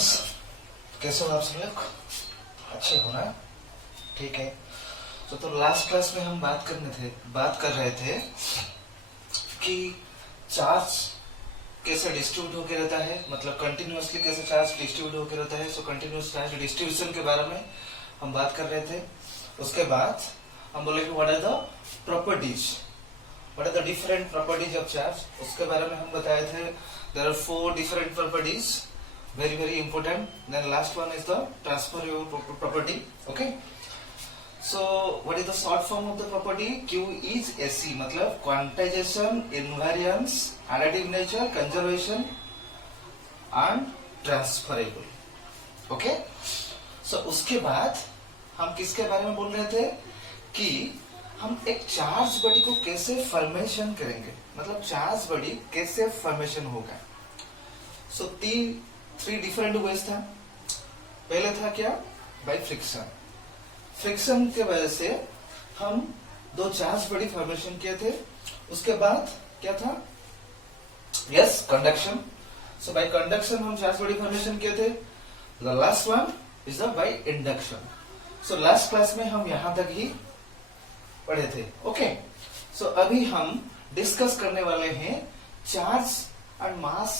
Guys, कैसे हो आप सब लोग? अच्छे हो ना? ठीक है। तो लास्ट क्लास में हम बात कर रहे थे कि चार्ज कैसे डिस्ट्रीब्यूट होकर रहता है, मतलब कंटिन्यूअसली कैसे चार्ज डिस्ट्रीब्यूट होकर रहता है। सो कंटिन्यूअस चार्ज डिस्ट्रीब्यूशन के बारे में हम बात कर रहे थे। उसके बाद हम बोले कि what are the properties, what are the different properties of charge, उसके बारे में हम बताए थे। There are 4 different properties, very important. Then last one is the transferable property. Okay, so what is the short form of the property? Q is AC, मतलब quantization, invariance, additive nature, conservation and transferable. Okay, so उसके बाद हम किसके बारे में बोल रहे थे कि हम एक चार्ज बॉडी को कैसे फॉर्मेशन करेंगे, मतलब चार्ज बॉडी कैसे फॉर्मेशन होगा। सो 3 डिफरेंट वेज था। पहले था क्या? By friction. फ्रिक्शन के वजह से हम 2 चार्ज बॉडी फॉर्मेशन किए थे। उसके बाद क्या था? Yes, conduction. सो बाय कंडक्शन हम चार्ज बॉडी फॉर्मेशन किए थे। The last one is the by induction. So last class में हम यहां तक ही पढ़े थे। ओके, सो अभी हम डिस्कस करने वाले हैं चार्ज एंड मास,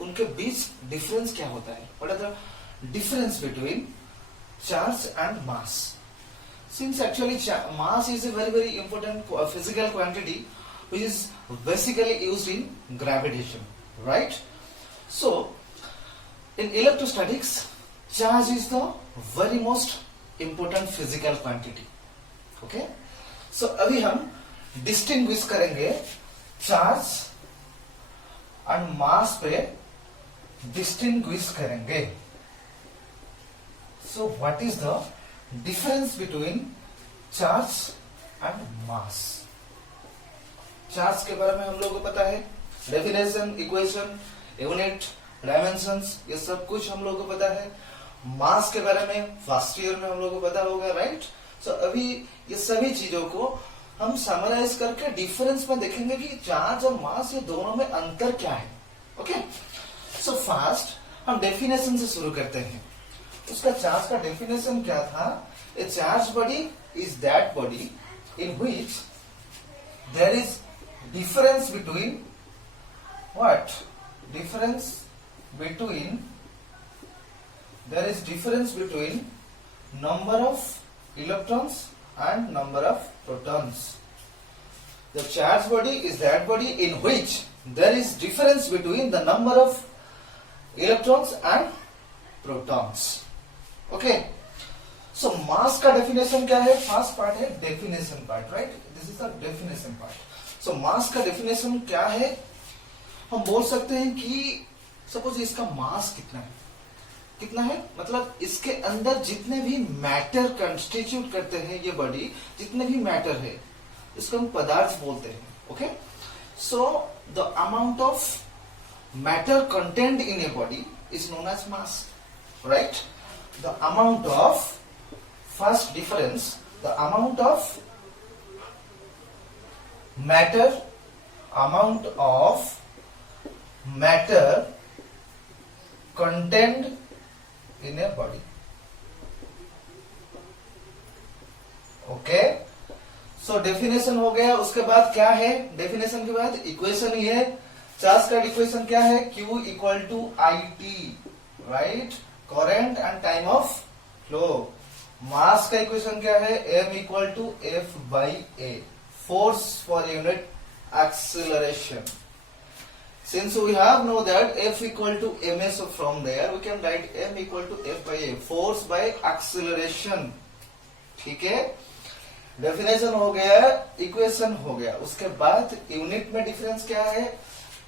उनके बीच डिफरेंस क्या होता है। What are the difference between charge and mass? Since actually mass is a very important physical quantity which is basically used in gravitation, right? So in electrostatics, charge is the very most important physical quantity. Okay, so अभी हम distinguish करेंगे charge and मास पे distinguish करेंगे। सो what is the difference between charge and mass? Charge के बारे में हम लोगों को पता है, डेफिनेशन, इक्वेशन, यूनिट, डायमेंशंस, ये सब कुछ हम लोगों को पता है। मास के बारे में फर्स्ट ईयर में हम लोगों को पता होगा, राइट? सो अभी ये सभी चीजों को हम समराइज करके डिफरेंस में देखेंगे कि चार्ज और मास ये दोनों में अंतर क्या है। ओके, सो फर्स्ट हम डेफिनेशन से शुरू करते हैं। उसका चार्ज का डेफिनेशन क्या था? A charge body is that body in which there is difference between what? Difference between there is difference between number of electrons and number of protons. The charged body is that body in which there is difference between the number of electrons and protons. Okay, so mass का definition क्या है? First part है definition part, right? This is the definition part. So mass का definition क्या है? हम बोल सकते हैं कि suppose इसका mass कितना है, मतलब इसके अंदर जितने भी मैटर कंस्टिट्यूट करते हैं ये बॉडी, जितने भी मैटर है इसको हम पदार्थ बोलते हैं। Okay, so the amount of matter content in a body is known as mass, right? The amount of, first difference, the amount of matter, amount of matter content in a body. Okay, so definition हो गया। उसके बाद क्या है? Definition के बाद equation ही है। Charge का इक्वेशन क्या है? Q equal to IT, right? Current and time of flow. Mass का इक्वेशन क्या है? M equal to F by A, force for unit acceleration. Since we have know that F equal to ma, so from there we can write M equal to F by A, force by acceleration. ठीक है, definition हो गया, equation हो गया। उसके बाद unit में difference क्या है?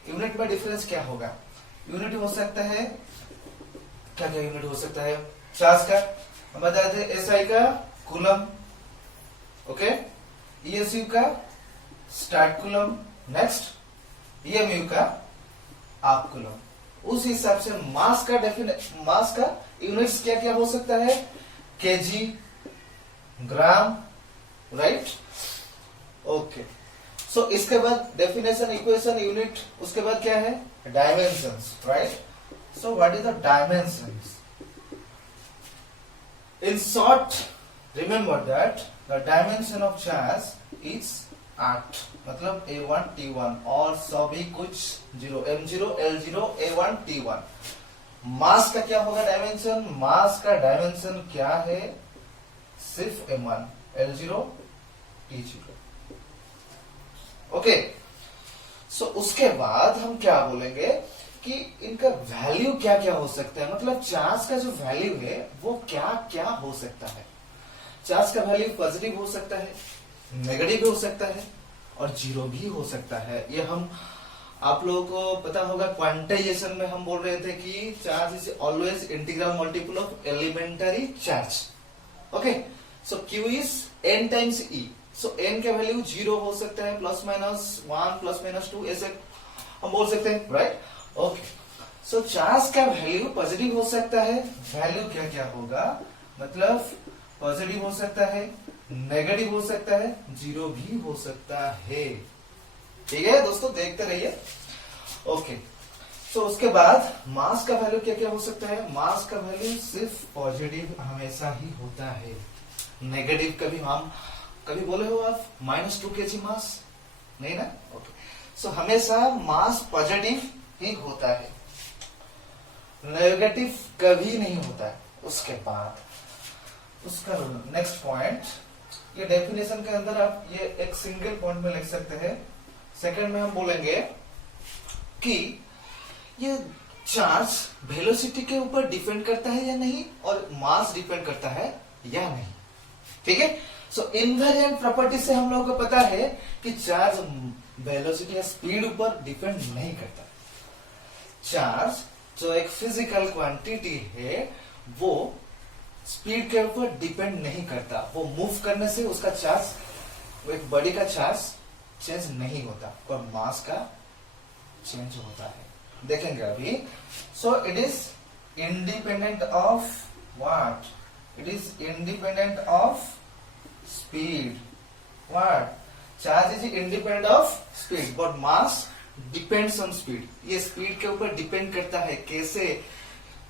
यूनिट में डिफरेंस क्या होगा? यूनिट हो सकता है क्या क्या यूनिट हो सकता है चार्ज का? हम बताए थे SI का कूलम, ओके, ESU का स्टार्ट कूलम, नेक्स्ट EMU का आप कूलम। उस हिसाब से मास का यूनिट्स क्या क्या हो सकता है? केजी, ग्राम, राइट? ओके, सो इसके बाद डेफिनेशन, इक्वेशन, यूनिट, उसके बाद क्या है? Dimensions, right? So what is the dimensions? In short, remember that the dimension of charge is 8, मतलब A1 T1 और सभी कुछ 0, M0 L0 A1 T1। मास का क्या होगा डायमेंशन? मास का डायमेंशन क्या है? सिर्फ M1 L0 T0। ओके, सो उसके बाद हम क्या बोलेंगे कि इनका वैल्यू क्या क्या हो सकता है, मतलब चार्ज का जो वैल्यू है वो क्या क्या हो सकता है। चार्ज का वैल्यू पॉजिटिव हो सकता है, नेगेटिव भी हो सकता है और जीरो भी हो सकता है। ये हम आप लोगों को पता होगा क्वांटाइजेशन में हम बोल रहे थे कि charge is always integral multiple of elementary charge. Okay, so Q is n times e, so n का वैल्यू 0 हो सकता है, प्लस माइनस 1 प्लस माइनस 2 ऐसे हम बोल सकते हैं, राइट। ओके, सो चार्ज का वैल्यू पॉजिटिव हो सकता है। वैल्यू क्या क्या होगा, मतलब पॉजिटिव हो सकता है, नेगेटिव हो सकता है, जीरो भी हो सकता है। ठीक है दोस्तों, देखते रहिए। ओके, तो उसके बाद मास का वैल्यू क्या क्या हो सकता है। मास का वैल्यू सिर्फ पॉजिटिव हमेशा ही होता है, नेगेटिव कभी हम कभी बोले हो आप -2 kg मास, नहीं ना। ओके, सो हमेशा मास पॉजिटिव ही होता है, नेगेटिव कभी नहीं होता है। उसके बाद उसका नेक्स्ट पॉइंट, ये डेफिनेशन के अंदर आप ये एक सिंगल पॉइंट में लिख सकते हैं। सेकंड में हम बोलेंगे कि ये चार्ज वेलोसिटी के ऊपर डिपेंड करता है या नहीं, और मास डिपेंड करता है या नहीं। ठीक है, सो इनवेरिएंट प्रॉपर्टी से हम लोगों को पता है कि चार्ज वेलोसिटी या स्पीड ऊपर डिपेंड नहीं करता। चार्ज जो एक फिजिकल क्वांटिटी है वो स्पीड के ऊपर डिपेंड नहीं करता। वो मूव करने से उसका चार्ज, वो एक बॉडी का चार्ज चेंज नहीं होता, और मास का चेंज होता है, देखेंगे अभी। सो it is independent of what, it is independent of speed. What, charge is independent of speed but mass depends on speed. ये स्पीड के ऊपर डिपेंड करता है। कैसे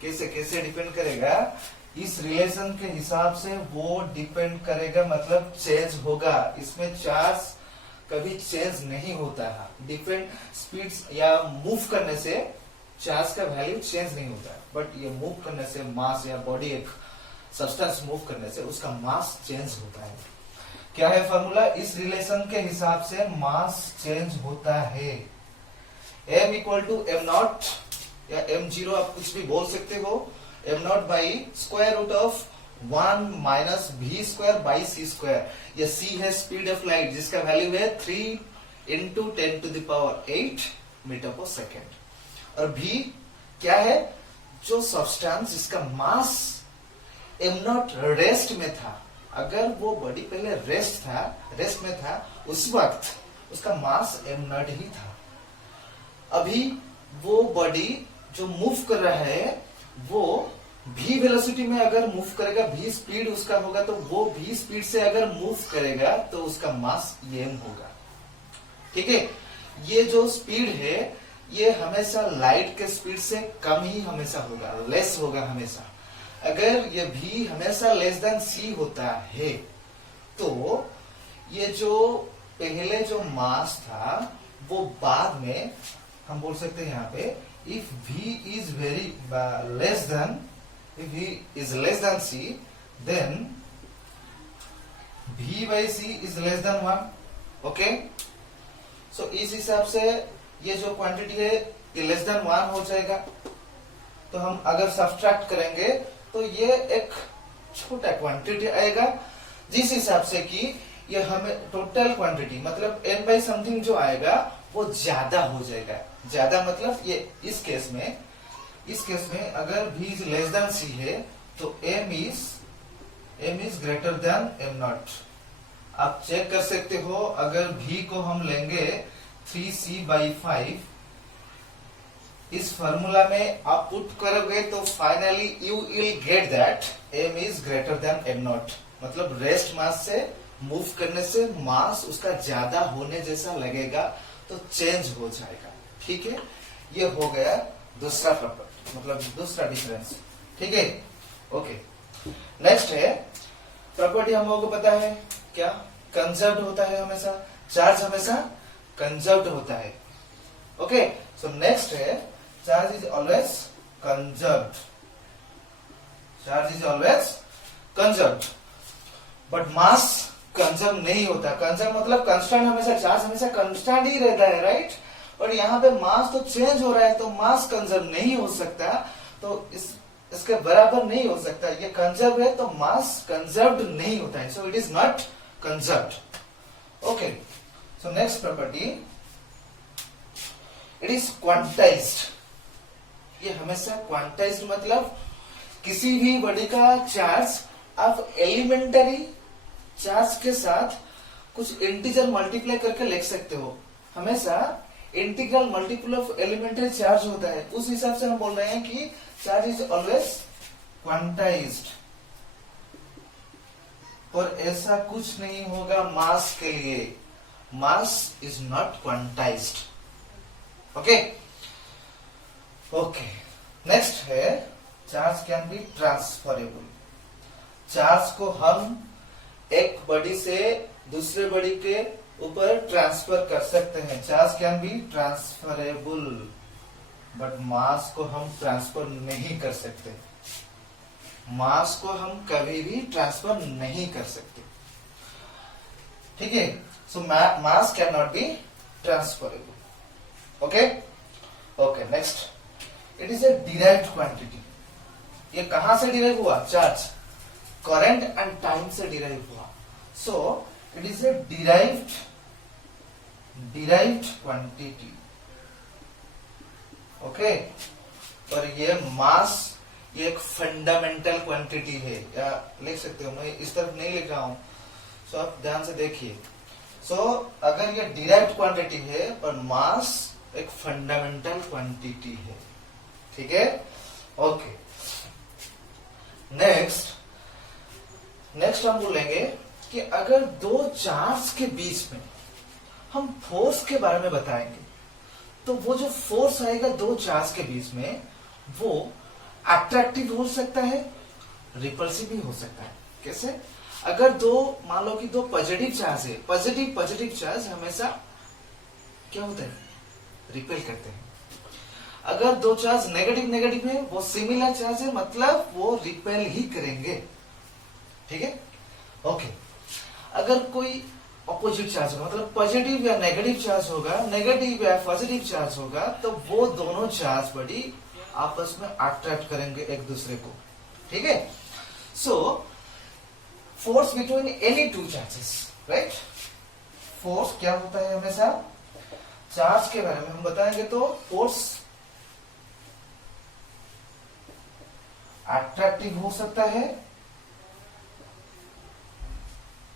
कैसे कैसे डिपेंड करेगा, इस रिलेशन के हिसाब से वो डिपेंड करेगा, मतलब चेंज होगा। इसमें चार्ज कभी चेंज नहीं होता है। डिपेंड स्पीड या मूव करने से चार्ज का वैल्यू चेंज नहीं होता है, बट ये मूव करने से मास या बॉडी एक सब्सटेंस मूव करने से उसका मास चेंज होता है। क्या है फॉर्मूला, इस रिलेशन के हिसाब से मास चेंज होता है। m equal to M not या m0 आप कुछ भी बोल सकते हो, M not by square root of 1 minus v square by c square. ये c है स्पीड ऑफ लाइट जिसका वैल्यू है 3 into 10 to the power 8 metre per second, और v क्या है, जो सब्सटेंस जिसका मास एम नॉट रेस्ट में था। अगर वो बॉडी पहले रेस्ट में था, उस वक्त उसका मास एम नॉट ही था। अभी वो बॉडी जो मूव कर रहा है वो v वेलोसिटी में अगर मूव करेगा, v स्पीड उसका होगा, तो वो v स्पीड से अगर मूव करेगा तो उसका मास m होगा। ठीक है, ये जो स्पीड है ये हमेशा लाइट के स्पीड से कम ही हमेशा होगा, लेस होगा हमेशा। अगर ये v हमेशा लेस देन c होता है तो ये जो पहले जो मास था वो बाद में हम बोल सकते हैं यहाँ पे, if v is very less than, if v is less than c, then v by c is less than 1। Okay, सो इस हिसाब से ये जो क्वांटिटी है ये लेस देन 1 हो जाएगा। तो हम अगर सब्ट्रैक्ट करेंगे तो ये एक छोटा क्वांटिटी आएगा, जिस हिसाब से कि ये हमें टोटल क्वांटिटी मतलब n बाई समथिंग जो आएगा वो ज्यादा हो जाएगा। ज्यादा मतलब ये इस केस में अगर v is less than c है तो m is greater than m not. आप चेक कर सकते हो, अगर v को हम लेंगे 3c बाई 5, इस फॉर्मूला में आप पुट करोगे तो finally you will get that m is greater than m not. मतलब रेस्ट मास से मूव करने से मास उसका ज्यादा होने जैसा लगेगा तो चेंज हो जाएगा। ठीक है, ये हो गया दूसरा प्रॉपर्टी। मतलब दूसरा डिफरेंस, ठीक है। ओके, नेक्स्ट है प्रॉपर्टी, हम लोगों को पता है क्या, कंजर्व्ड होता है हमेशा, चार्ज हमेशा कंजर्व्ड होता है। ओके, सो नेक्स्ट है charge is always conserved, charge is always conserved, but mass conserve नहीं होता। कंजर्व मतलब कांस्टेंट, हमेशा चार्ज हमेशा कांस्टेंट ही रहता है, राइट। और यहाँ पे मास तो चेंज हो रहा है, तो मास कंजर्व नहीं हो सकता, तो इसके बराबर नहीं हो सकता। ये कंजर्व है तो मास कंजर्व्ड नहीं होता है, सो it is not conserved. Okay, so next property, it is quantized. ये हमेशा क्वांटाइज्ड मतलब किसी भी बॉडी का चार्ज आप एलिमेंटरी चार्ज के साथ कुछ इंटीजर मल्टीप्लाई करके लिख सकते हो। हमेशा integral multiple of elementary charge होता है, उस हिसाब से हम बोल रहे हैं कि चार्ज इज ऑलवेज क्वांटाइज्ड। और ऐसा कुछ नहीं होगा मास के लिए, mass is not quantized. Okay okay, next है charge can be transferable. Charge को हम एक बॉडी से दूसरे बॉडी के ऊपर ट्रांसफर कर सकते हैं, charge can be transferable, but mass को हम ट्रांसफर नहीं कर सकते। मास को हम कभी भी ट्रांसफर नहीं कर सकते, ठीक है। So mass can not be transferable. Okay okay, next, it is a derived quantity. ये कहां से डिराइव हुआ, चार्ज करंट एंड टाइम से डिराइव हुआ, so it is a derived quantity. Okay, और ये मास, ये एक फंडामेंटल क्वांटिटी है, या लिख सकते हो, मैं इस तरफ नहीं लिख रहा हूं, सो आप ध्यान से देखिए। सो अगर ये डिराइव्ड क्वांटिटी है और मास एक फंडामेंटल क्वांटिटी है, ठीक है। ओके, नेक्स्ट हम बोलेंगे कि अगर दो चार्ज के बीच में हम फोर्स के बारे में बताएंगे, तो वो जो फोर्स आएगा दो चार्ज के बीच में, वो अट्रैक्टिव हो सकता है, रिपल्सिव भी हो सकता है। कैसे, अगर दो, मान लो कि दो पॉजिटिव चार्ज है, पॉजिटिव चार्ज हमेशा क्या होता है, रिपेल करते हैं। अगर दो चार्ज नेगेटिव है, वो सिमिलर चार्ज है, मतलब वो रिपेल ही करेंगे, ठीक है। ओके, अगर कोई ऑपोजिट चार्ज होगा, मतलब पॉजिटिव या नेगेटिव चार्ज होगा, नेगेटिव या पॉजिटिव चार्ज होगा, तो वो दोनों चार्ज बॉडी आपस में अट्रैक्ट करेंगे एक दूसरे को, ठीक है। So force between any two charges, right. Force क्या होता है, हमेशा चार्ज के बारे में हम बताएंगे तो फोर्स अट्रैक्टिव हो सकता है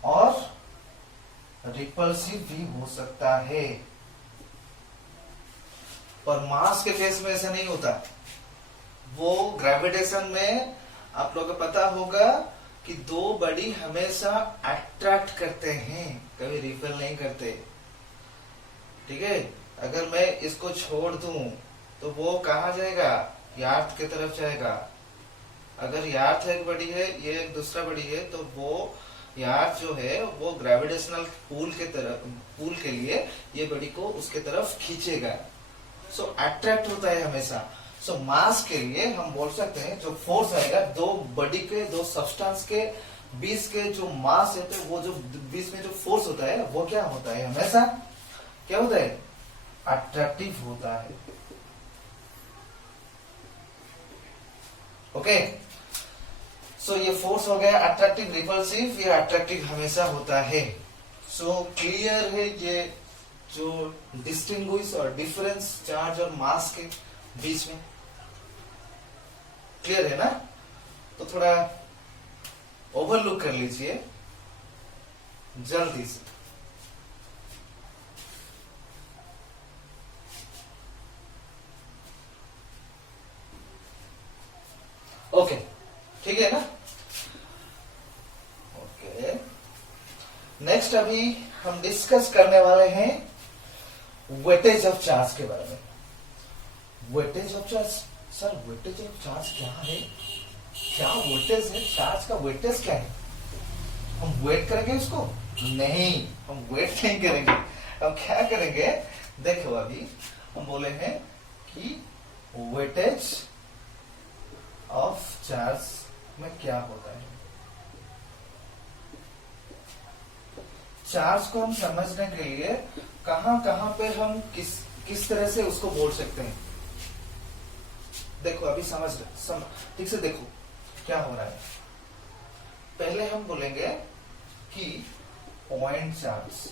और रिपल्सिव भी हो सकता है। और मास के केस में ऐसा नहीं होता। वो ग्रेविटेशन में आप लोगों को पता होगा कि दो बॉडी हमेशा अट्रैक्ट करते हैं, कभी रिपेल नहीं करते, ठीक है। अगर मैं इसको छोड़ दूं तो वो कहाँ जाएगा, यार्थ की तरफ जाएगा। अगर यार्थ एक बॉडी है, ये एक दूसरा बॉडी है, तो वो यार्थ जो है वो ग्रेविटेशनल पुल के लिए ये बॉडी को उसके तरफ खींचेगा, सो अट्रैक्ट होता है हमेशा। सो मास के लिए हम बोल सकते हैं जो फोर्स आएगा दो बॉडी के, दो सब्सटेंस के बीच के जो मास है, तो वो जो बीच में जो फोर्स होता है वो क्या होता है, हमेशा क्या होता है, अट्रैक्टिव होता है। ओके, सो ये फोर्स हो गया अट्रैक्टिव, रिपल्सिव, ये अट्रैक्टिव हमेशा होता है। सो क्लियर है ये जो डिस्टिंग्विश और डिफरेंस चार्ज और मास के बीच में, क्लियर है ना। तो थोड़ा ओवरलुक कर लीजिए जल्दी से। ओके, ठीक है ना। ओके, नेक्स्ट अभी हम डिस्कस करने वाले हैं वेटेज ऑफ चार्ज के बारे में। Weightage of charge sir weightage of charge क्या है? क्या वोल्टेज है? चार्ज का वेटेज क्या है? हम वेट करेंगे इसको? नहीं, हम वेट नहीं करेंगे। हम क्या करेंगे? देखो अभी हम बोले हैं कि वेटेज ऑफ चार्ज में क्या होता है। चार्ज को हम समझने के लिए कहां कहां पे हम किस तरह से उसको बोल सकते हैं। देखो अभी ठीक से देखो क्या हो रहा है। पहले हम बोलेंगे कि पॉइंट चार्ज।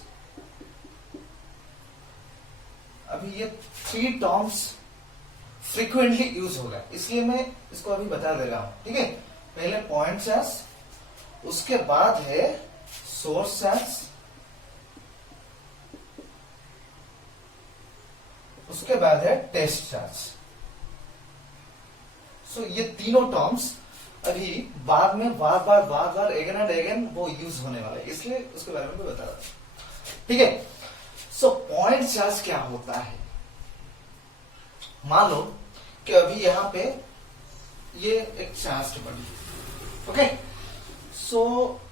अभी ये 3 टर्म्स फ्रीक्वेंटली यूज होगा, इसलिए मैं इसको अभी बता दे रहा हूं। ठीक है, पहले पॉइंट चार्ज, उसके बाद है सोर्स चार्ज, उसके बाद है टेस्ट चार्ज। सो ये तीनों टर्म्स अभी बाद में बार बार अगेन एंड अगेन वो यूज होने वाला है, इसलिए उसके बारे में भी बता रहा हूं। ठीक है, सो पॉइंट चार्ज क्या होता है? मान लो कि अभी यहां पे ये एक चार्ज बॉडी, ओके, सो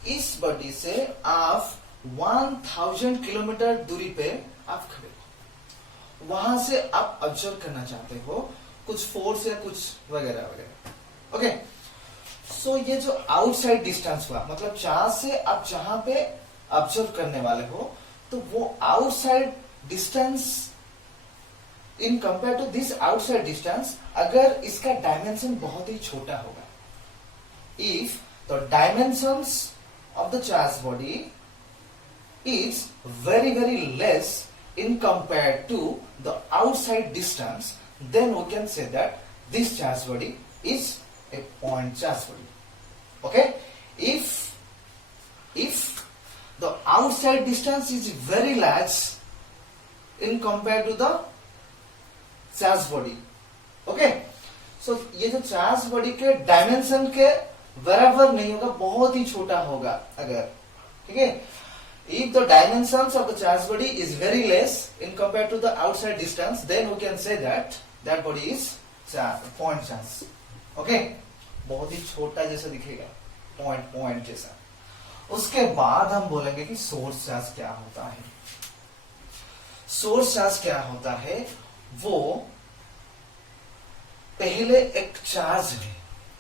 इस बॉडी से आप 1000 किलोमीटर दूरी पे आप खड़े हो, वहां से आप ऑब्जर्व करना चाहते हो कुछ फोर्स या कुछ वगैरह वगैरह। ओके, सो ये जो आउटसाइड डिस्टेंस हुआ, मतलब चार्ज से आप जहां पे ऑब्जर्व करने वाले हो, तो वो outside distance in compare to this outside distance, अगर इसका डायमेंशन बहुत ही छोटा होगा, if the dimensions of the charge body is very less in compared to the outside distance, then we can say that this charge body is a point charge body. Okay, if the outside distance is very large in compared to the charge body, okay, so ये जो charge body के dimension के बराबर नहीं होगा, बहुत ही छोटा होगा अगर, ठीक है, if the dimensions of the charge body is very less in compared to the outside distance, then we can say that that body is point charge. Okay, बहुत ही छोटा जैसा दिखेगा, पॉइंट जैसा। उसके बाद हम बोलेंगे कि सोर्स चार्ज क्या होता है। सोर्स चार्ज क्या होता है? वो पहले एक चार्ज है,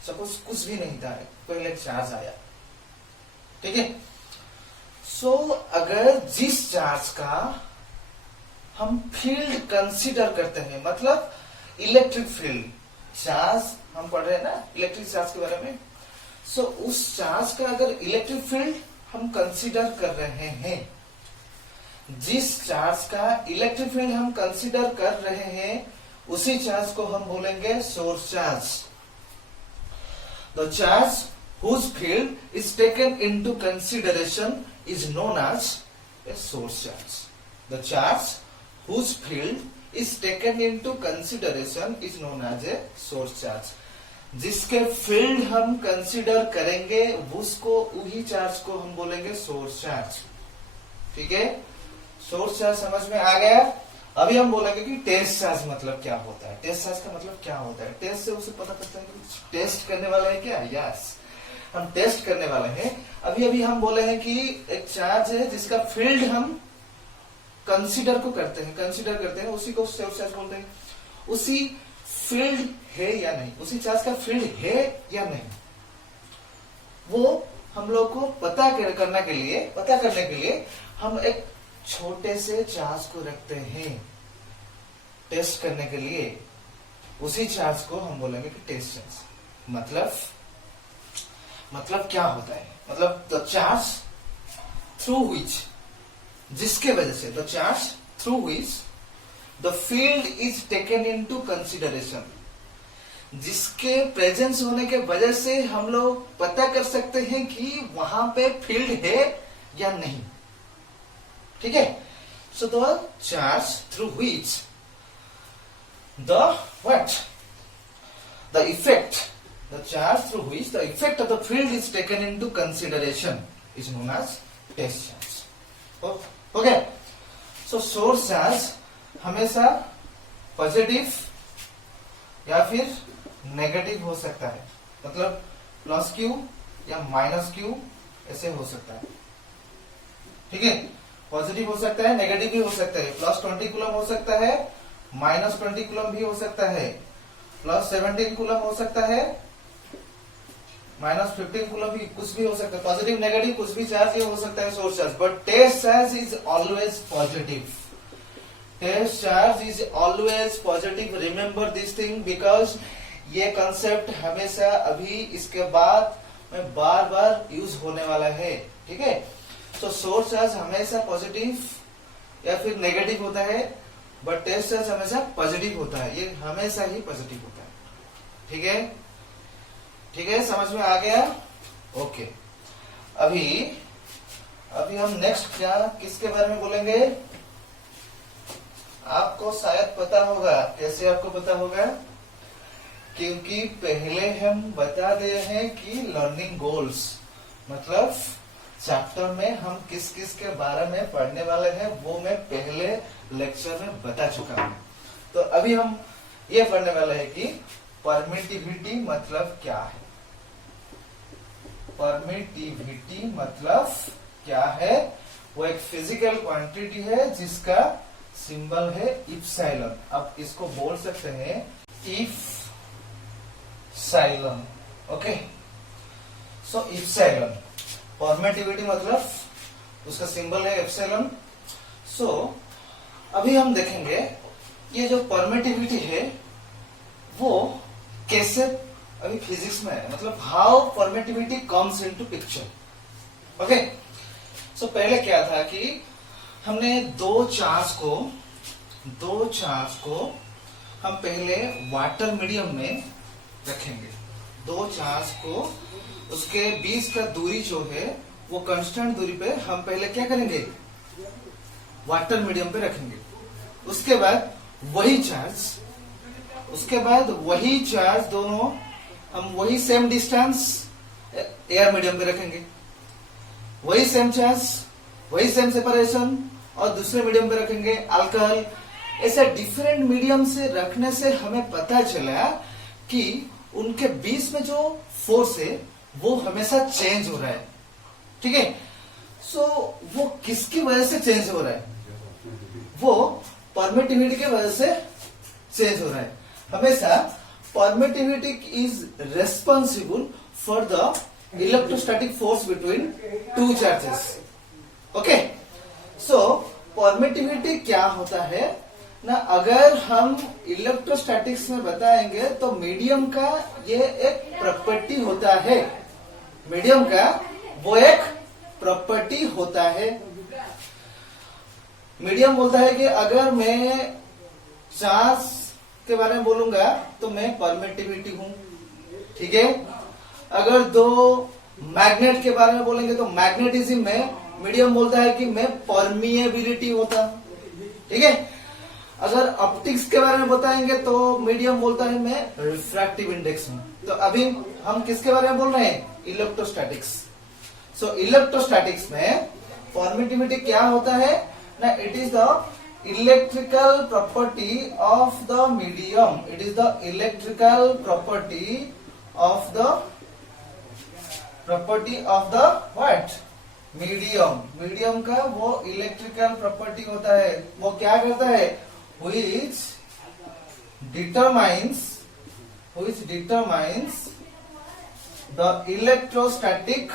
सपोज कुछ भी नहीं था, पहले एक चार्ज आया, ठीक है, सो अगर जिस चार्ज का हम फील्ड कंसीडर करते हैं, मतलब इलेक्ट्रिक फील्ड चार्ज, हम पढ़ रहे हैं ना इलेक्ट्रिक चार्ज के बारे में, सो उस चार्ज का अगर इलेक्ट्रिक फील्ड हम कंसीडर कर रहे हैं, जिस चार्ज का इलेक्ट्रिक फील्ड हम कंसीडर कर रहे हैं, उसी चार्ज को हम बोलेंगे source charge. The charge whose field is taken into consideration is known as a source charge. The charge whose field is taken into consideration is known as a source charge. जिसके field हम consider करेंगे उसको, वही charge को हम बोलेंगे source charge. ठीक है, सोर्स चार्ज समझ में आ गया। अभी हम बोलेंगे कि टेस्ट चार्ज मतलब क्या होता है। टेस्ट चार्ज का मतलब क्या होता है? टेस्ट से उसे पता करता है कि टेस्ट करने वाला है क्या। यस, हम टेस्ट करने वाले हैं। अभी हम बोले हैं कि एक चार्ज है जिसका फील्ड हम कंसीडर करते हैं, उसी को सोर्स चार्ज बोलते हैं। उसी फील्ड है या नहीं, उसी चार्ज का फील्ड है या नहीं, वो हम लोग को पता करने के लिए हम एक छोटे से चार्ज को रखते हैं टेस्ट करने के लिए। उसी चार्ज को हम बोलेंगे कि टेस्ट चार्ज। मतलब क्या होता है? मतलब द चार्ज थ्रू विच, जिसके वजह से, the charge through which the field is taken into consideration, जिसके प्रेजेंस होने के वजह से हम लोग पता कर सकते हैं कि वहां पे फील्ड है या नहीं। ठीक है, so the charge through which the charge through which the effect of the field is taken into consideration is known as test charge. Okay, so source charge हमेशा पॉजिटिव या फिर नेगेटिव हो सकता है, मतलब प्लस क्यू या minus Q ऐसे हो सकता है। ठीक है, पॉजिटिव हो सकता है, नेगेटिव भी हो सकता है, प्लस 20 कूलम हो सकता है, माइनस 20 कूलम भी हो सकता है, प्लस 17 कूलम हो सकता है, माइनस 15 कूलम भी, कुछ भी हो सकता है, पॉजिटिव नेगेटिव कुछ भी चार्ज ये हो सकता है source charge, but test charge is always positive. Test charge is always positive, remember this thing, because ये कंसेप्ट हमेशा अभी इसके बाद में बार बार यूज होने वाला है। ठीक है, तो सोर्स चार्ज हमेशा पॉजिटिव या फिर नेगेटिव होता है, बट टेस्ट चार्ज हमेशा पॉजिटिव होता है, ये हमेशा ही पॉजिटिव होता है। ठीक है, ठीक है, समझ में आ गया? ओके, अभी हम नेक्स्ट क्या किसके बारे में बोलेंगे? आपको शायद पता होगा। कैसे आपको पता होगा? क्योंकि पहले हम बता दे हैं कि लर्निंग गोल्स, मतलब चैप्टर में हम किस किस के बारे में पढ़ने वाले हैं वो मैं पहले लेक्चर में बता चुका हूं। तो अभी हम ये पढ़ने वाले हैं कि परमिटिविटी मतलब क्या है। परमिटिविटी मतलब क्या है? वो एक फिजिकल क्वांटिटी है जिसका सिंबल है इप्सिलॉन। अब इसको बोल सकते हैं इप्सिलॉन। ओके, सो इप्सिलॉन, परमिटिविटी मतलब उसका सिंबल है इप्सिलॉन। सो अभी हम देखेंगे ये जो परमिटिविटी है वो कैसे अभी फिजिक्स में है, मतलब how permittivity comes into picture. Okay, so पहले क्या था कि हमने दो चार्ज को हम पहले वाटर मीडियम में रखेंगे। दो चार्ज को उसके बीच का दूरी जो है वो कांस्टेंट दूरी पे हम पहले क्या करेंगे? वाटर मीडियम पे रखेंगे। उसके बाद वही चार्ज दोनों हम वही सेम डिस्टेंस एयर मीडियम पे रखेंगे। वही सेम चार्ज, वही सेम सेपरेशन और दूसरे मीडियम पे रखेंगे अल्कोहल। ऐसे डिफरेंट मीडियम से रखने से हमें पता चला कि उनके बीच में जो फोर्स है वो हमेशा चेंज हो रहा है। ठीक है, सो वो किसकी वजह से चेंज हो रहा है? वो परमिटिविटी की वजह से चेंज हो रहा है। हमेशा permittivity is responsible for the electrostatic force between two charges. Okay, so permittivity क्या होता है ना, अगर हम इलेक्ट्रोस्टैटिक्स में बताएंगे तो मीडियम का ये एक प्रॉपर्टी होता है। मीडियम का वो एक प्रॉपर्टी होता है। मीडियम बोलता है कि अगर मैं चार्ज के बारे में बोलूंगा तो मैं परमिटिविटी हूं। ठीक है, अगर दो मैग्नेट के बारे में बोलेंगे तो मैग्नेटिज्म में मीडियम बोलता है कि मैं परमिएबिलिटी होता हूं। ठीक है, अगर ऑप्टिक्स के बारे में बताएंगे तो मीडियम बोलता है मैं रिफ्रैक्टिव इंडेक्स हूं। तो अभी हम किसके बारे में बोल रहे हैं? इलेक्ट्रोस्टैटिक्स। सो इलेक्ट्रोस्टैटिक्स में परमिटिविटी क्या होता है ना, it is the electrical property of the medium. It is the electrical property of the what? Medium. Medium का वो इलेक्ट्रिकल प्रॉपर्टी होता है। वो क्या करता है? which determines the electrostatic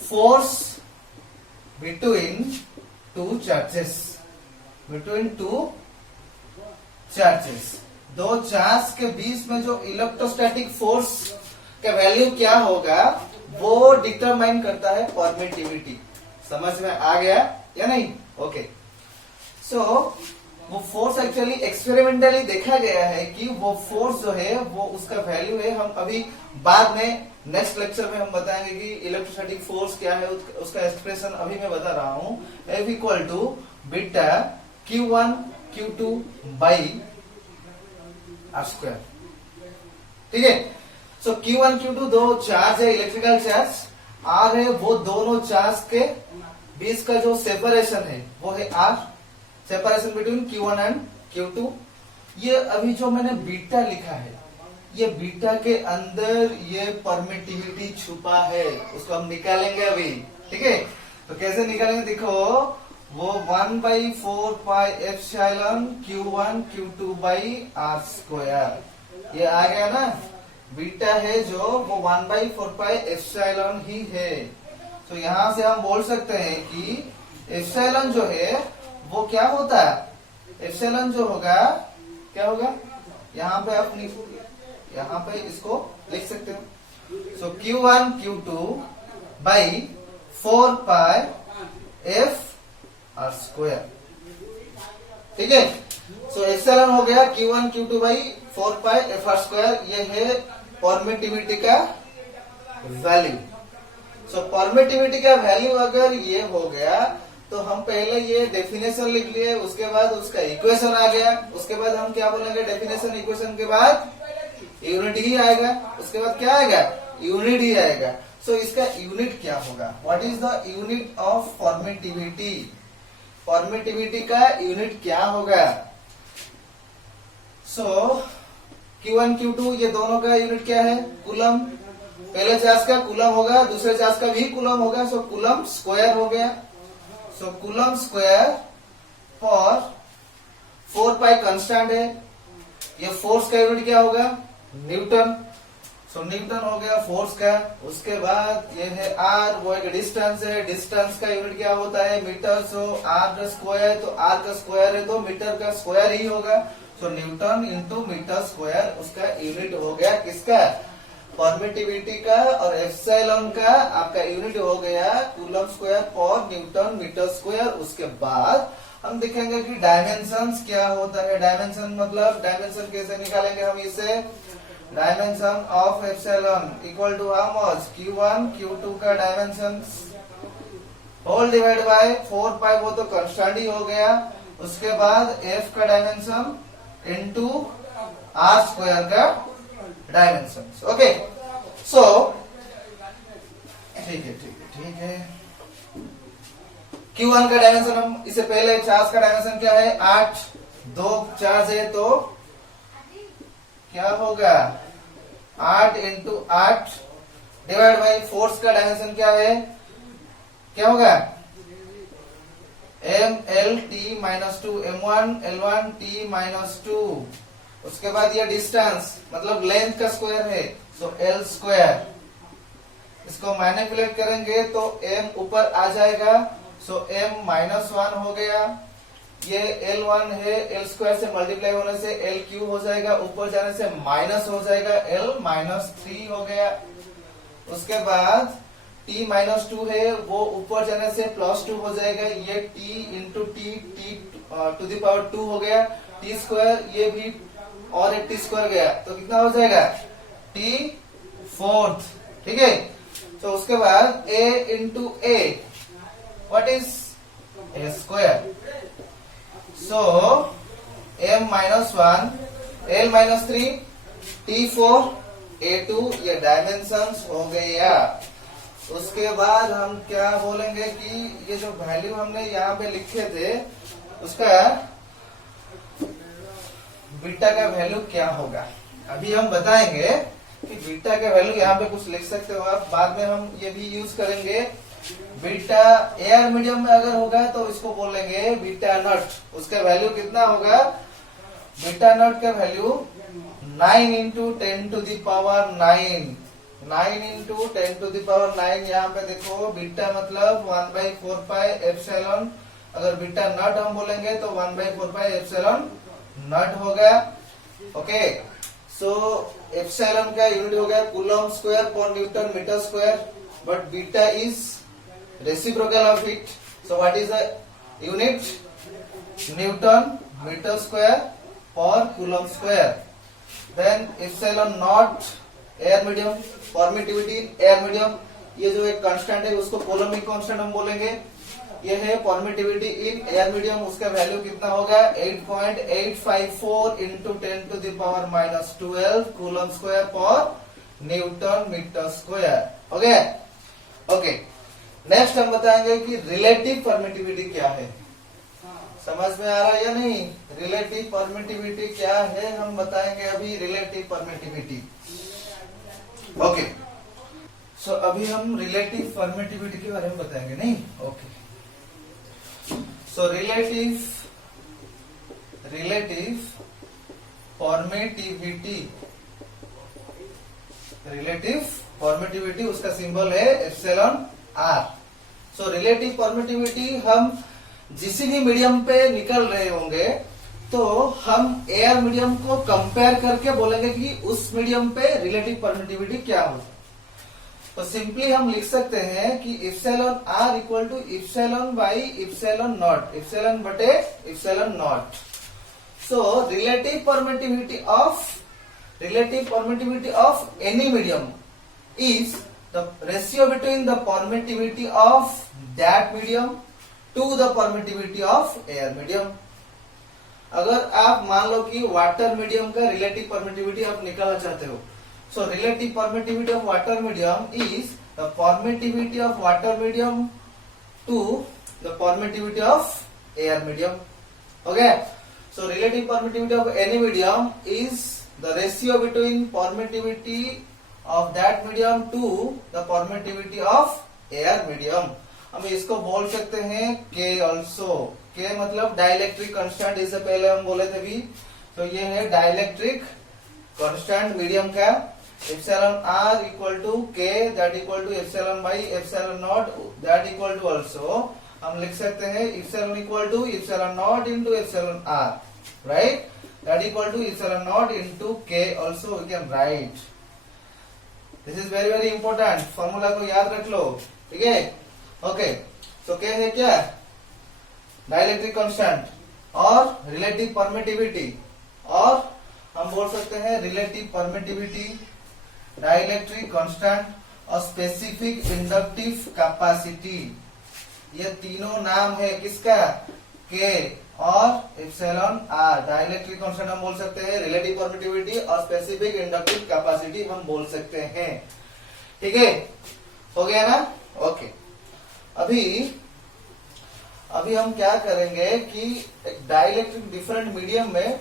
force between two charges। दो चार्ज के बीच में जो इलेक्ट्रोस्टैटिक फोर्स का वैल्यू क्या होगा वो डिटरमाइन करता है परमिटिविटी। समझ में आ गया या नहीं? ओके, सो वो फोर्स एक्चुअली एक्सपेरिमेंटली देखा गया है कि वो फोर्स जो है वो उसका वैल्यू है। हम अभी बाद में नेक्स्ट लेक्चर में हम बताएंगे कि इलेक्ट्रोस्टैटिक फोर्स क्या है, उसका एक्सप्रेशन अभी मैं बता रहा हूं। F equal to beta Q1 Q2 by R square. ठीक है, सो Q1 Q2 दो चार्ज है, इलेक्ट्रिकल चार्ज। R है वो दोनों चार्ज के बीच का जो सेपरेशन है वो है R। Separation between Q1 and Q2। ये अभी जो मैंने बीटा लिखा है, ये बीटा के अंदर ये परमिटिविटी छुपा है, उसको हम निकालेंगे अभी। ठीक है, तो कैसे निकालेंगे देखो, वो 1/4πε Q1 Q2 by R square, ये आ गया ना। बीटा है जो वो 1/4πε ही है। तो यहां से हम बोल सकते हैं कि एप्सिलॉन जो है वो क्या होता है, एप्सिलॉन जो होगा क्या होगा, यहाँ पे आप यहाँ पे इसको लिख सकते हो। So Q1 Q2 by 4π r square. ठीक है, सो एप्सिलॉन हो गया Q1 Q2 by 4π r square, ये है परमिटिविटी का वैल्यू। सो परमिटिविटी का वैल्यू अगर ये हो गया तो हम पहले ये डेफिनेशन लिख लिए, उसके बाद उसका इक्वेशन आ गया, उसके बाद हम क्या बोलेंगे, डेफिनेशन इक्वेशन के बाद यूनिट ही आएगा, उसके बाद क्या आएगा, यूनिट ही आएगा। सो इसका यूनिट क्या होगा, what is the unit of permittivity, permittivity का यूनिट क्या होगा। सो Q1 Q2 ये दोनों का यूनिट क्या है, कूलम। पहले चार्ज का कूलम होगा, दूसरे चार्ज का भी कूलम होगा, सो कूलम स्क्वायर हो गया। सो कूलम स्क्वायर पर 4π कांस्टेंट है, ये फोर्स का यूनिट क्या होगा, न्यूटन। सो न्यूटन हो गया फोर्स का। उसके बाद ये है आर, वो एक डिस्टेंस है, डिस्टेंस का यूनिट क्या होता है, मीटर। सो आर का स्क्वायर, तो आर का स्क्वायर है तो मीटर का स्क्वायर ही होगा। सो न्यूटन इंटू मीटर स्क्वायर, उसका यूनिट हो गया किसका, परमिटिविटी का। और एप्सिलॉन का आपका यूनिट हो गया coulomb square per newton metre square. उसके बाद हम देखेंगे कि डायमेंशंस क्या होता है। डायमेंशन मतलब डायमेंशन कैसे निकालेंगे हम इसे, dimension of epsilon equal to how much, Q1 Q2 का डायमेंशन होल डिवाइड बाय 4π, वो तो कांस्टेंट ही हो गया। उसके बाद F का डायमेंशन इनटू आर स्क्वायर का डायमेंशन। ओके, सो ठीक है ठीक है ठीक है। Q1 का डायमेंशन हम इससे पहले चार्ज का डायमेंशन क्या है, 8, 2 चार्ज है तो क्या होगा, 8 इंटू 8 डिवाइड बाई फोर्स का डायमेंशन क्या है, क्या होगा, M(L(T)-2 M1L1T-2। उसके बाद ये डिस्टेंस मतलब लेंथ का स्क्वायर है, सो L स्क्वायर। इसको मैनिपुलेट करेंगे तो M ऊपर आ जाएगा, सो M-1 हो गया। ये L1 है, L स्क्वायर से मल्टीप्लाई होने से L³ हो जाएगा, ऊपर जाने से माइनस हो जाएगा, L-3 हो गया। उसके बाद T-2 है, वो ऊपर जाने से +2 हो जाएगा, ये T into T to the power 2 हो गया, T स्क्वायर, ये भी और एक T स्क्वायर गया, तो कितना हो जाएगा, T4। ठीक है, तो उसके बाद A into A, what is A square. So M-1 L-3 T4 A2, ये डायमेंशंस हो गया। उसके बाद हम क्या बोलेंगे कि ये जो वैल्यू हमने यहाँ पे लिखे थे उसका बीटा का वैल्यू क्या होगा। अभी हम बताएंगे कि बीटा का वैल्यू यहाँ पे कुछ लिख सकते हो आप, बाद में हम ये भी यूज करेंगे। बीटा एयर मीडियम में अगर होगा तो इसको बोलेंगे बीटा नॉट। उसका वैल्यू कितना होगा, बीटा नॉट का value 9 into 10 to the power 9, 9 into 10 to the power 9। यहाँ पे देखो बीटा मतलब 1/4π एप्सिलॉन, अगर बीटा नॉट हम बोलेंगे तो 1/4π एप्सिलॉन नॉट होगा। ओके, सो एप्सिलॉन का यूनिट हो गया coulomb square per newton metre square, but beta is reciprocal of it, so what is the unit, newton metre square per coulomb square. Then epsilon naught air medium, permittivity air medium, ये जो एक constant है उसको coelomic constant हम बोलेंगे। ये है permittivity in air medium, उसका वैल्यू कितना होगा 8.854 into 10 to the power -12 coulomb square per newton metre square. Okay okay, next हम बताएंगे कि रिलेटिव परमिटिविटी क्या है। समझ में आ रहा है या नहीं? रिलेटिव परमिटिविटी क्या है हम बताएंगे अभी। Relative permittivity, okay. सो अभी हम रिलेटिव परमिटिविटी के बारे में बताएंगे, नहीं? ओके। सो रिलेटिव परमिटिविटी उसका सिंबल है epsilon R. So relative permittivity हम जिस भी मीडियम पे निकल रहे होंगे तो हम एयर मीडियम को कंपेयर करके बोलेंगे कि उस मीडियम पे रिलेटिव परमिटिविटी क्या होगी। तो सिंपली हम लिख सकते हैं कि epsilon r equal to epsilon by epsilon naught, epsilon बटे epsilon naught. So relative permittivity of any medium is the ratio between the permittivity of that medium to the permittivity of air medium। अगर आप मान लो कि water medium का relative permittivity आप निकालना चाहते हो, so relative permittivity of water medium is the permittivity of water medium to the permittivity of air medium. Okay, so relative permittivity of any medium is the ratio between permittivity of that medium to the permittivity of air medium। हम इसको बोल सकते हैं K also। K मतलब dielectric constant, इससे पहले हम बोले थे भी। तो ये है डाइलेक्ट्रिक कांस्टेंट मीडियम का। Epsilon R equal to K that equal to epsilon by epsilon naught that equal to also हम लिख सकते हैं epsilon equal to epsilon naught into epsilon R, right? That equal to epsilon naught into K also we can write. This is very very important, formula को याद रख लो, ठीक है? Okay, तो क्या है, क्या डाइलेक्ट्रिक कांस्टेंट और रिलेटिव परमिटिविटी, और हम बोल सकते हैं रिलेटिव परमिटिविटी, डाइलेक्ट्रिक कांस्टेंट और स्पेसिफिक इंडक्टिव कैपेसिटी। ये तीनों नाम है किसका? के और एप्सिलॉन आर। डाइलेक्ट्रिक कांस्टेंट हम बोल सकते हैं, रिलेटिव परमिटिविटी और स्पेसिफिक इंडक्टिव कैपेसिटी हम बोल सकते हैं, ठीक है? हो गया ना? ओके। अभी हम क्या करेंगे कि एक डाइलेक्ट्रिक डिफरेंट मीडियम में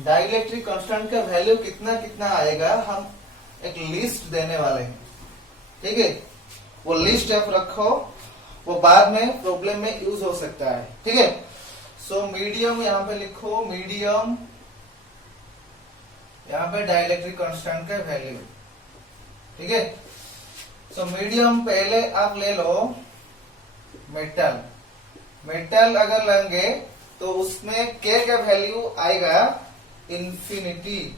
डाइलेक्ट्रिक कांस्टेंट का वैल्यू कितना कितना आएगा हम एक लिस्ट देने वाले हैं, ठीक है? वो लिस्ट आप रखो, वो बाद में प्रॉब्लम में यूज हो सकता है, ठीक है? सो मीडियम यहां पे लिखो, मीडियम यहां पे डाइलेक्ट्रिक कांस्टेंट का वैल्यू, ठीक है? सो मीडियम पहले आप ले लो मेटल अगर लेंगे तो उसमें के का वैल्यू आएगा इंफिनिटी।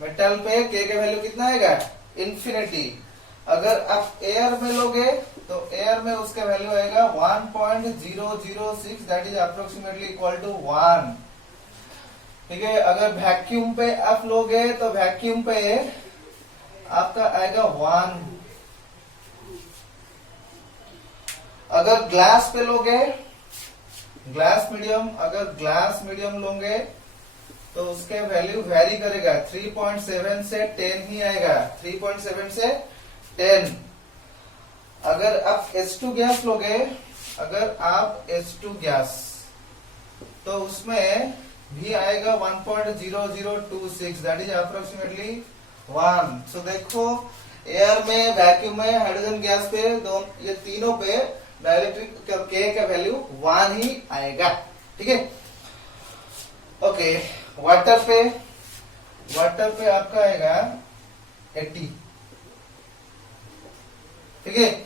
मेटल पे के का वैल्यू कितना आएगा? इंफिनिटी। अगर आप एयर में लोगे तो एयर में उसका वैल्यू आएगा 1.006 that is approximately equal to 1, ठीक है? अगर वैक्यूम पे आप लोगे तो वैक्यूम पे आपका आएगा 1। अगर ग्लास पे लोगे, ग्लास मीडियम लोगे तो उसके वैल्यू वेरी करेगा, 3.7 से 10 ही आएगा, 3.7 से 10। अगर आप H2 गैस लोगे, तो उसमें भी आएगा 1.0026 दैट इज अप्रोक्सीमेटली 1। सो देखो एयर में, वैक्यूम में, हाइड्रोजन गैस पे, ये तीनों पे डाइलेक्ट्रिक के का वैल्यू 1 ही आएगा, ठीक है? ओके, वाटर पे आपका आएगा 80, ठीक है?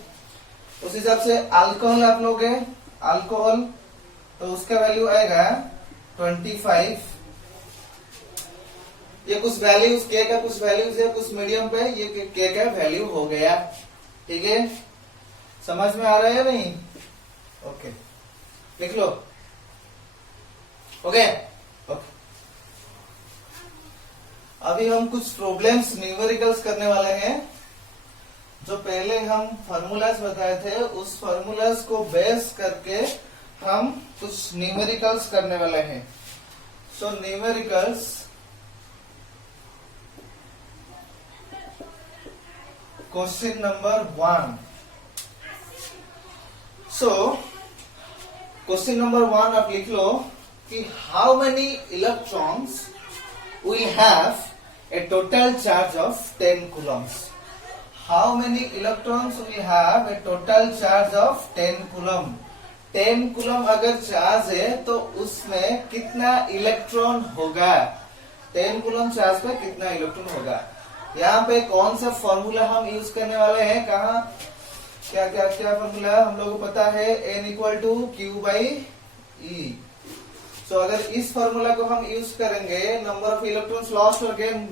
उस हिसाब से अल्कोहल आप लोगे, अल्कोहल तो उसका वैल्यू आएगा 25। ये कुछ वैल्यूज के का कुछ वैल्यूज है, कुछ मीडियम पे ये के का वैल्यू हो गया, ठीक है? समझ में आ रहा है या नहीं? ओके, लिख लो। ओके, अभी हम कुछ प्रॉब्लम्स न्यूमेरिकल्स करने वाले हैं। जो पहले हम फार्मूलाज बताए थे उस फार्मूलाज को बेस करके हम कुछ न्यूमेरिकल्स करने वाले हैं। So numericals, question number 1। So question number 1 आप लिख लो कि how many electrons will have a total charge of 10 coulombs. How many electrons will have a total charge of 10 coulomb. 10 coulomb अगर चार्ज है तो उसमें कितना इलेक्ट्रॉन होगा, 10 कूलम चार्ज पे कितना इलेक्ट्रॉन होगा। यहाँ पे कौन सा फॉर्मूला हम यूज करने वाले हैं, कहा क्या क्या क्या फॉर्मूला हम लोगों को पता है, n equal to Q by E. So अगर इस फॉर्मूला को हम यूज करेंगे, नंबर ऑफ इलेक्ट्रॉन्स लॉस्ट और गेन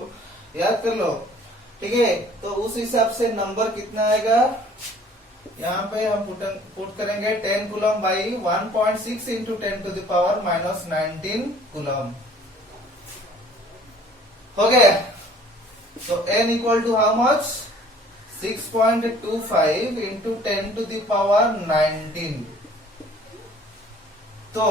याद कर लो, ठीक है। तो उस हिसाब से नंबर कितना आएगा, यहाँ पे हम पुट करेंगे 10 coulomb by 1.6 into 10 to the power minus 19 coulomb. हो गया। तो n equal to how much, 6.25 into 10 to the power 19। तो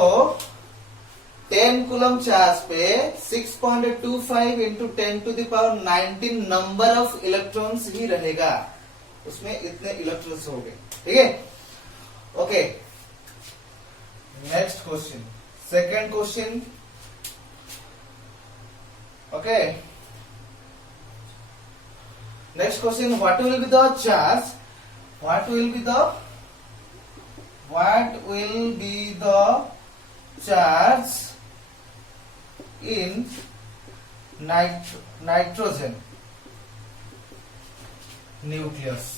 10 कूलम चार्ज पे 6.25 into 10 to the power 19 number of electrons ही रहेगा, उसमें इतने इलेक्ट्रॉन्स हो गए, ठीक है। Okay, next question, second question. Okay, next question, what will be the charge, what will be the charge in nitrogen nucleus.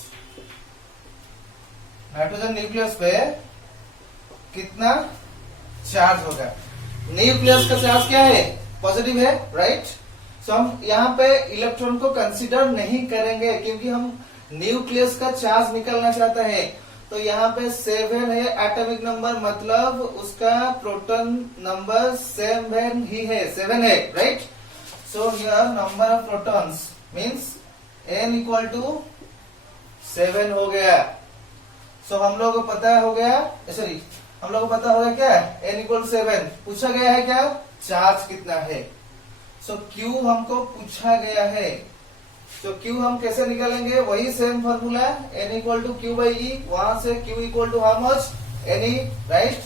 Nitrogen nucleus पे कितना चार्ज होगा। न्यूक्लियस का चार्ज क्या है, पॉजिटिव है, राइट। तो हम यहाँ पे इलेक्ट्रॉन को कंसीडर नहीं करेंगे क्योंकि हम न्यूक्लियस का चार्ज निकालना चाहते हैं। तो यहाँ पे 7 है एटॉमिक नंबर, मतलब उसका प्रोटॉन नंबर 7 ही है, 7 है, right. So here number of protons means n equal to 7 हो गया। सो हम लोग को पता हो गया, सॉरी हम लोग को पता होगा क्या, n इक्वल टू 7। पूछा गया है क्या, चार्ज कितना है। सो Q हमको पूछा गया है। तो Q हम कैसे निकालेंगे, वही same formula, n equal to Q by E, वहां से Q equal to how much, NE, right.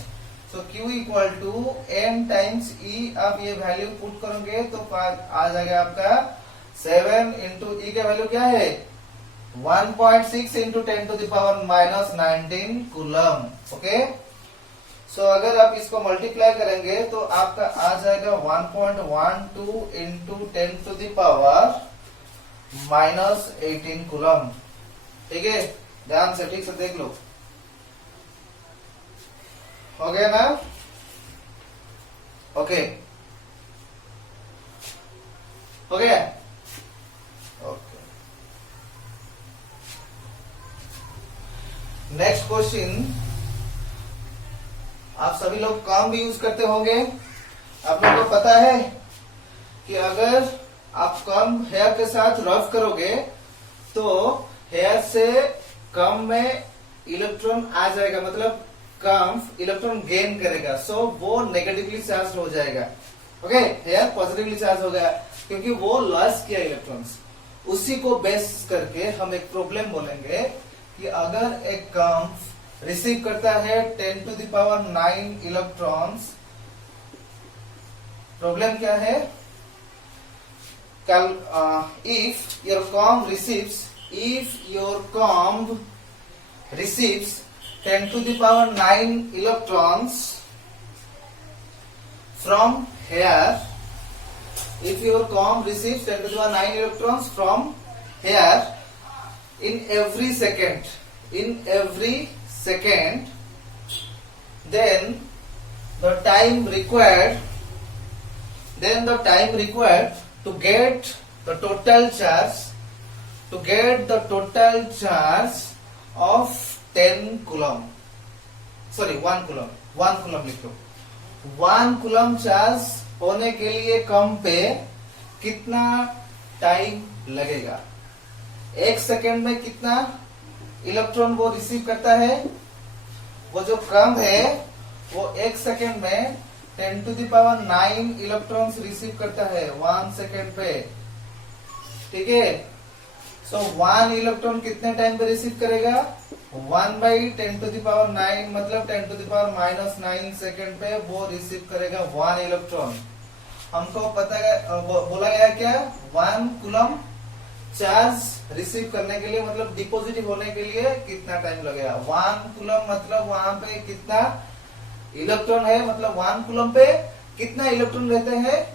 So Q equal to n times E। आप ये वैल्यू पुट करोगे तो आ जाएगा आपका 7 इंटू ई का वैल्यू क्या है, 1.6 into 10 to the power minus 19 coulomb. Okay, so अगर आप इसको मल्टीप्लाई करेंगे तो आपका आ जाएगा 1.12 into 10 to the power minus 18 coulomb, ठीक है। ध्यान से ठीक से देख लो, हो गया ना। ओके, हो गया। Okay, next question. आप सभी लोग कॉम भी यूज करते होंगे। आप लोगों को पता है कि अगर आप कम हेयर के साथ रफ करोगे तो हेयर से कम में इलेक्ट्रॉन आ जाएगा, मतलब कम इलेक्ट्रॉन गेन करेगा। सो वो नेगेटिवली चार्ज हो जाएगा। ओके, हेयर पॉजिटिवली चार्ज हो गया क्योंकि वो लॉस किया इलेक्ट्रॉन्स। उसी को बेस करके हम एक प्रॉब्लम बोलेंगे कि अगर एक कम रिसीव करता है 10 to the power 9 electrons. Problem क्या है, if your comb receives 10 to the power 9 electrons from here, if your comb receives 10 to the power 9 electrons from here in every second, then the time required to get the total charge of 10 coulomb, sorry 1 coulomb लिख लो। 1 coulomb charge होने के लिए कम पे कितना time लगेगा, 1 second में कितना electron वो रिसीव करता है। वो जो कम है वो 1 सेकेंड में 10 to the power 9 electrons receive करता है 1 सेकेंड पे, ठीक है। सो 1 इलेक्ट्रॉन कितने टाइम पे रिसीव करेगा? 1/10⁹ मतलब 10⁻⁹ सेकंड पे वो रिसीव करेगा 1 इलेक्ट्रॉन। हमको पता है बोला गया क्या? 1 कूलम चार्ज रिसीव करने के लिए मतलब डिपॉजिट होने के लिए कितना टाइम लगेगा? 1 कूलम मतलब वहां पे कितना इलेक्ट्रॉन है, मतलब 1 कूलम पे कितना इलेक्ट्रॉन रहते हैं?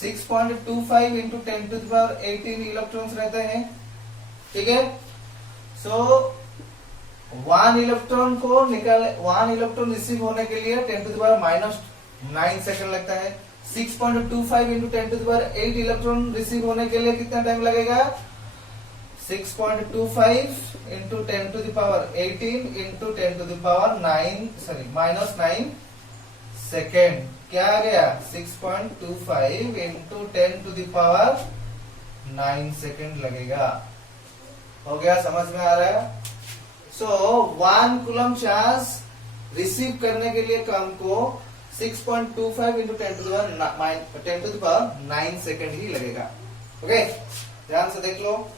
6.25 इंटू 10⁻18 इलेक्ट्रॉन्स रहते हैं। ठीक है, सो 1 इलेक्ट्रॉन को निकाले, 1 इलेक्ट्रॉन रिसीव होने के लिए 10⁻⁹ सेकंड लगता है। 6.25 इंटू 10⁻8 इलेक्ट्रॉन रिसीव होने के लिए कितना टाइम लगेगा? 6.25 इंटू 10⁻18 इंटू 10⁻9 सेकेंड। क्या आ गया? 6.25 इंटू 10⁻9 सेकेंड लगेगा। हो गया, समझ में आ रहा है? सो 1 कूलम चार्ज रिसीव करने के लिए हमको 6.25 इंटू 10⁻9 सेकेंड ही लगेगा। ओके, ध्यान से देख लो।